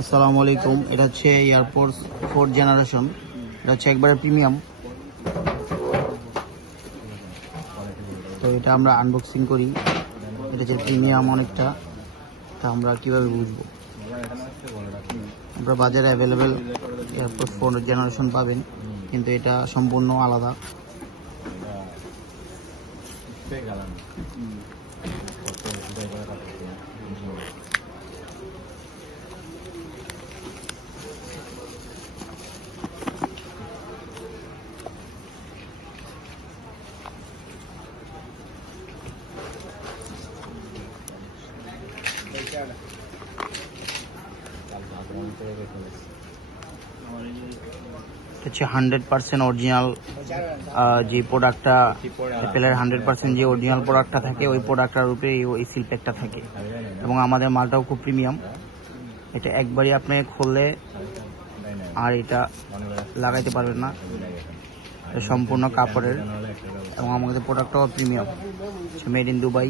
আসসালামু আলাইকুম। এটা হচ্ছে এয়ারফোর্স 4th জেনারেশন। এটা হচ্ছে একবারে প্রিমিয়াম। তো এটা আমরা আনবক্সিং করি। এটা হচ্ছে প্রিমিয়াম অনেকটা। তা আমরা কিভাবে বুঝবো? আমরা বাজারে অ্যাভেলেবেল এয়ারফোর্স 4th জেনারেশন পাবেন, কিন্তু এটা সম্পূর্ণ আলাদা। হচ্ছে 100% অরিজিনাল যে প্রোডাক্টটা অ্যাপেলের 100% যে অরিজিনাল প্রোডাক্টটা থাকে, ওই প্রোডাক্টটার উপরে এই সিল প্যাকটা থাকে। এবং আমাদের মালটাও খুব প্রিমিয়াম। এটা একবারই আপনি খুললে আর এটা লাগাইতে পারবেন না। এটা সম্পূর্ণ কাপড়ের এবং আমাদের প্রোডাক্টটাও প্রিমিয়াম, মেড ইন দুবাই।